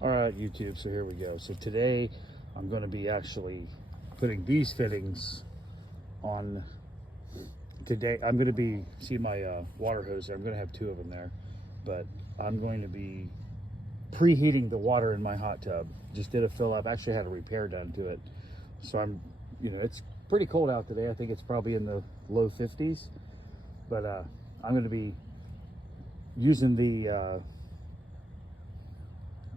All right, YouTube, so here we go. So today I'm going to be actually putting these fittings on. Today I'm going to be, see my water hose there, I'm going to have two of them there, but I'm going to be preheating the water in my hot tub. Just did a fill up, actually had a repair done to it. So I'm, it's pretty cold out today. I think it's probably in the low 50s, but I'm going to be using the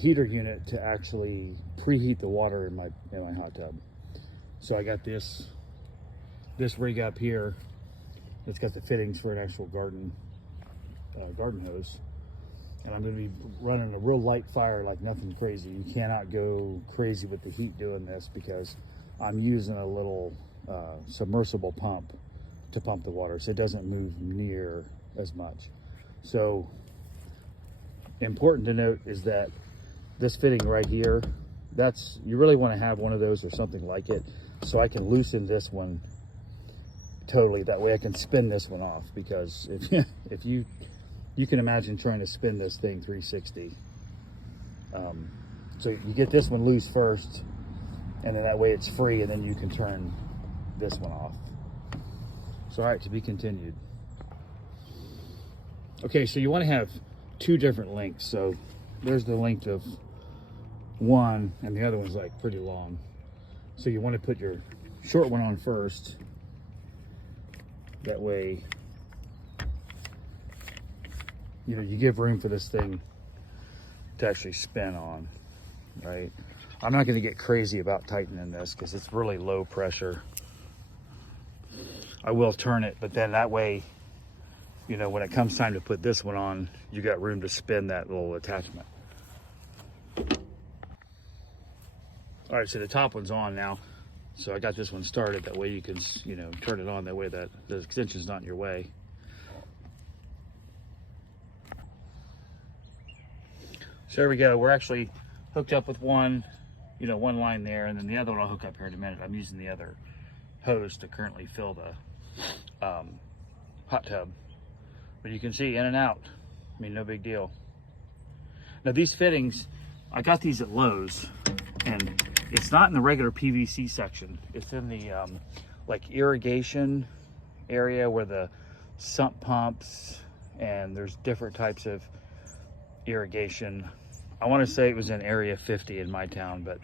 heater unit to actually preheat the water in my hot tub. So I got this rig up here. It's got the fittings for an actual garden hose, and I'm going to be running a real light fire, like nothing crazy. You cannot go crazy with the heat doing this because I'm using a little submersible pump to pump the water, so it doesn't move near as much. So important to note is that this fitting right here, you really want to have one of those or something like it, so I can loosen this one totally. That way I can spin this one off, because if you can imagine trying to spin this thing 360. So you get this one loose first, and then that way it's free, and then you can turn this one off. So all right, to be continued. Okay, so you want to have two different lengths. So there's the length of one, and the other one's like pretty long. So you want to put your short one on first. That way, you give room for this thing to actually spin on, right? I'm not going to get crazy about tightening this because it's really low pressure. I will turn it, but then that way, when it comes time to put this one on, you got room to spin that little attachment. All right, so the top one's on now. So I got this one started. That way you can, turn it on. That way that the extension's not in your way. So there we go. We're actually hooked up with one line there, and then the other one I'll hook up here in a minute. I'm using the other hose to currently fill the hot tub. But you can see in and out. I mean, no big deal. Now these fittings, I got these at Lowe's, and it's not in the regular PVC section. It's in the like irrigation area where the sump pumps, and there's different types of irrigation. I want to say it was in area 50 in my town, but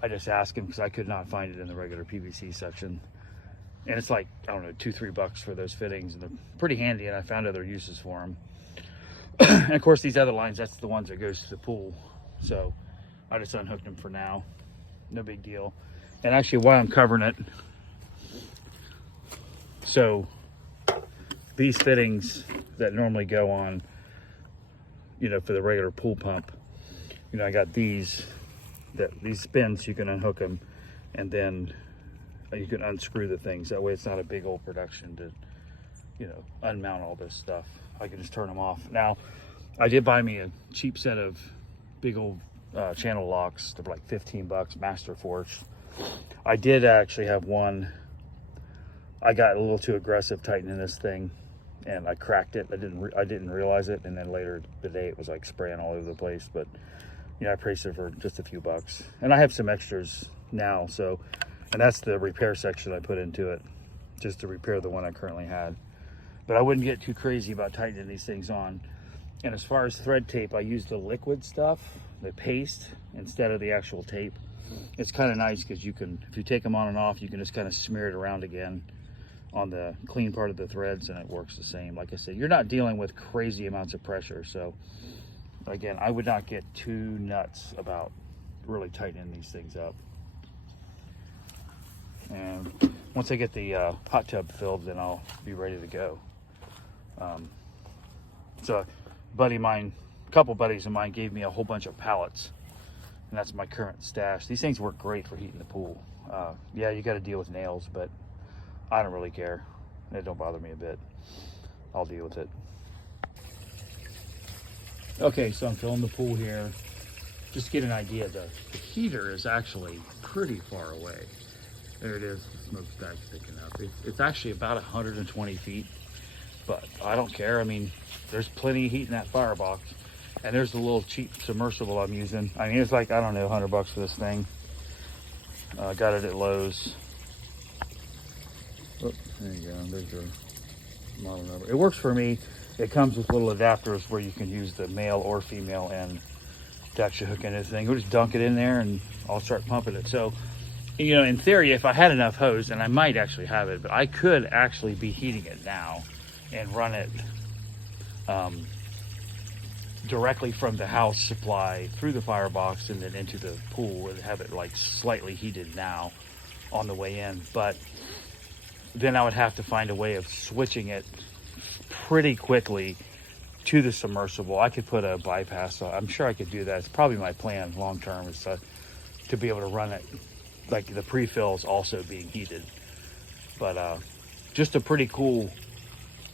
I just asked him because I could not find it in the regular PVC section. And it's like, I don't know, $2-3 for those fittings, and they're pretty handy, and I found other uses for them. And of course, these other lines, that's the ones that goes to the pool. So I just unhooked them for now. No big deal. And actually, while I'm covering it, so these fittings that normally go on, for the regular pool pump, I got these spins. You can unhook them, and then you can unscrew the things. That way it's not a big old production to, unmount all this stuff. I can just turn them off. Now, I did buy me a cheap set of big old channel locks. They're like $15, Master Force. I did actually have one. I got a little too aggressive tightening this thing, and I cracked it. I didn't realize it, and then later today it was like spraying all over the place. But I priced it for just a few bucks, and I have some extras now. So, and that's the repair section I put into it, just to repair the one I currently had. But I wouldn't get too crazy about tightening these things on. And as far as thread tape, I use the liquid stuff, the paste, instead of the actual tape. It's kind of nice because you can, if you take them on and off, you can just kind of smear it around again on the clean part of the threads, and it works the same. Like I said, you're not dealing with crazy amounts of pressure. So again, I would not get too nuts about really tightening these things up. And once I get the hot tub filled, then I'll be ready to go. So a couple buddies of mine gave me a whole bunch of pallets, and that's my current stash. These things work great for heating the pool. Yeah, you got to deal with nails, but I don't really care. It don't bother me a bit. I'll deal with it. Okay, so I'm filling the pool here. Just to get an idea, the heater is actually pretty far away. There it is, the smokestack's picking up. It's actually about 120 feet, but I don't care. I mean, there's plenty of heat in that firebox. And there's the little cheap submersible I'm using. I mean, it's like, I don't know, $100 for this thing. Got it at Lowe's. Oh, there you go. There's your model number. It works for me. It comes with little adapters where you can use the male or female end to actually hook into the thing. We'll just dunk it in there and I'll start pumping it. So, you know, in theory, if I had enough hose, and I might actually have it, but I could actually be heating it now and run it directly from the house supply through the firebox and then into the pool and have it like slightly heated now on the way in. But then I would have to find a way of switching it pretty quickly to the submersible. I could put a bypass on. I'm sure I could do that. It's probably my plan long term, is to be able to run it like the pre-fills also being heated. But just a pretty cool,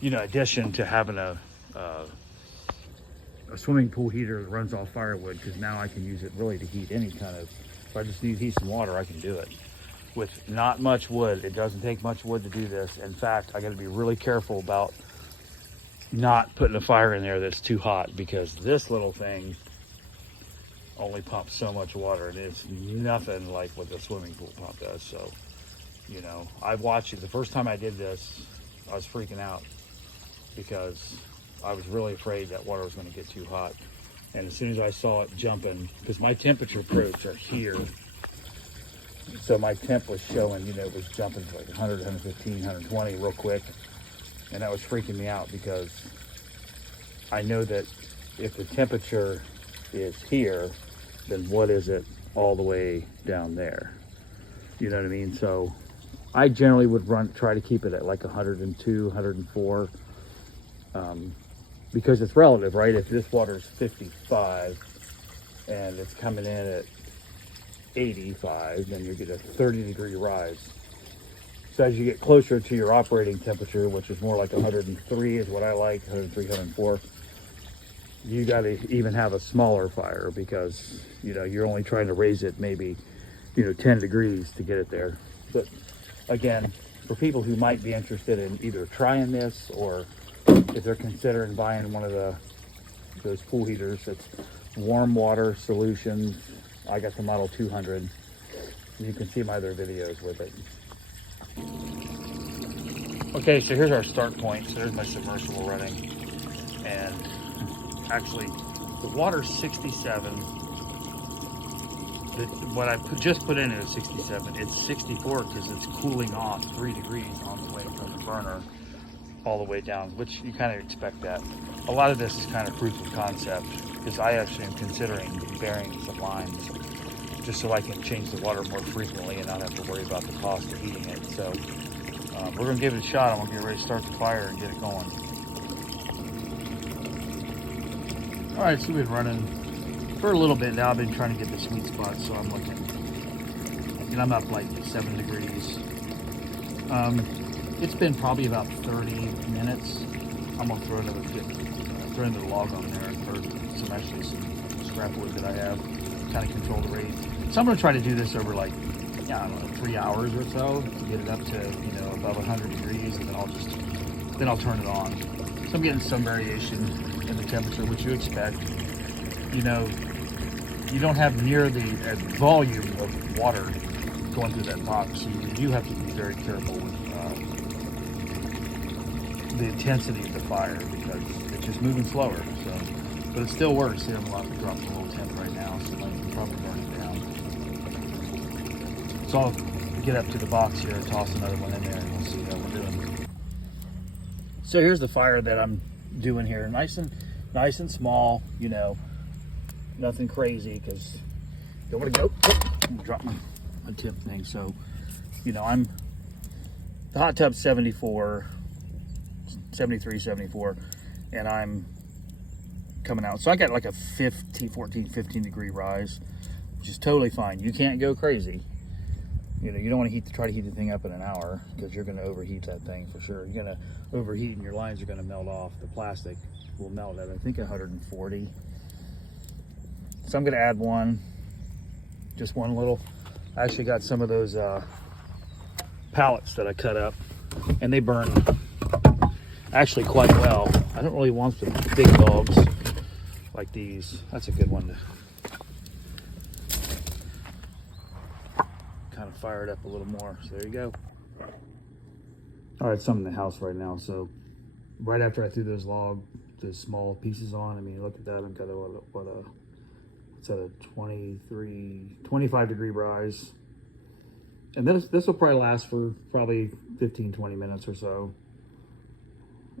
you know, addition to having a swimming pool heater that runs off firewood, because now I can use it really to heat any kind of, if I just need to heat some water, I can do it with not much wood. It doesn't take much wood to do this. In fact, I got to be really careful about not putting a fire in there that's too hot, because this little thing only pumps so much water and it's nothing like what the swimming pool pump does. So, you know, I've watched it. The first time I did this, I was freaking out because I was really afraid that water was going to get too hot. And as soon as I saw it jumping, because my temperature probes are here, so my temp was showing, you know, it was jumping to like 100, 115, 120 real quick. And that was freaking me out, because I know that if the temperature is here, then what is it all the way down there? You know what I mean? So I generally would try to keep it at like 102, 104. Because it's relative, right? If this water's 55 and it's coming in at 85, then you get a 30-degree rise. So as you get closer to your operating temperature, which is more like 103 is what I like, 103, 104, you got to even have a smaller fire, because, you know, you're only trying to raise it maybe, you know, 10 degrees to get it there. But again, for people who might be interested in either trying this, or if they're considering buying one of those pool heaters, it's Warm Water Solutions. I got the model 200. You can see my other videos with it. Okay, so here's our start point. So there's my submersible running. And actually, the water's 67. What I just put in is 67. It's 64 because it's cooling off 3 degrees on the way from the burner all the way down, which you kind of expect that. A lot of this is kind of proof of concept, because I actually am considering burying some lines just so I can change the water more frequently and not have to worry about the cost of heating it. So we're gonna give it a shot. I'm gonna get ready to start the fire and get it going. All right, so we've been running for a little bit now. I've been trying to get the sweet spot, so I'm looking, and I'm up like 7 degrees. It's been probably about 30 minutes. I'm gonna throw another throw another log on there, or some scrap wood that I have, kind of control the rate. So I'm gonna try to do this over like, I don't know, 3 hours or so to get it up to, you know, above 100 degrees, and then I'll turn it on. So I'm getting some variation in the temperature, which you expect. You know, you don't have near the volume of water going through that box, so you do have to be very careful with the intensity of the fire, because it's just moving slower. So, but it still works. See, I'm about to drop the little temp right now, so I can probably burn it down. So I'll get up to the box here and toss another one in there, and we'll see how we're doing. So here's the fire that I'm doing here. Nice and small, you know, nothing crazy, because don't want to go. I'm gonna drop my tip thing. So, you know, the hot tub's 74, 73, 74, and I'm coming out. So I got like a 14, 15 degree rise, which is totally fine. You can't go crazy. You know, you don't want to try to heat the thing up in an hour, because you're going to overheat that thing for sure. You're going to overheat and your lines are going to melt off. The plastic will melt at, I think, 140. So I'm going to add just one little. I actually got some of those pallets that I cut up, and they burn actually quite well. I don't really want some big dogs. like these. That's a good one to kind of fire it up a little more. So there you go. All right, some in the house right now. So right after I threw those small pieces on, I mean, look at that. I've got it's a 25 degree rise. And this will probably last for probably 15-20 minutes or so.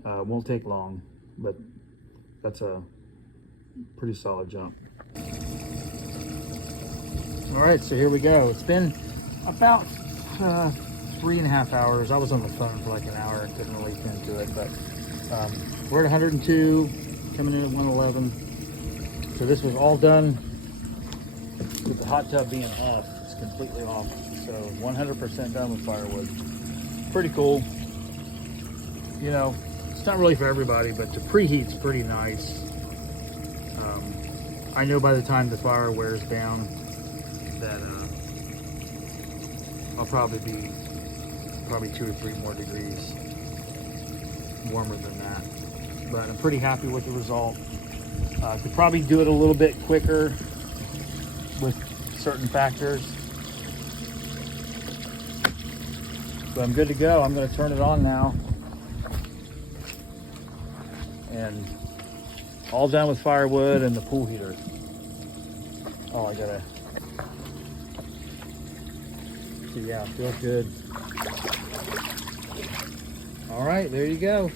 Won't take long, but that's a pretty solid jump. All right, so here we go. It's been about 3.5 hours. I was on the phone for like an hour and couldn't really tend to it, but we're at 102, coming in at 111. So this was all done with the hot tub being off. It's completely off. So 100% done with firewood. Pretty cool. You know, it's not really for everybody, but the preheat's pretty nice. I know by the time the fire wears down that I'll probably be 2 or 3 more degrees warmer than that. But I'm pretty happy with the result. Could probably do it a little bit quicker with certain factors. So I'm good to go. I'm going to turn it on now. And all done with firewood and the pool heater. Oh, I gotta. So yeah, feels good. All right, there you go.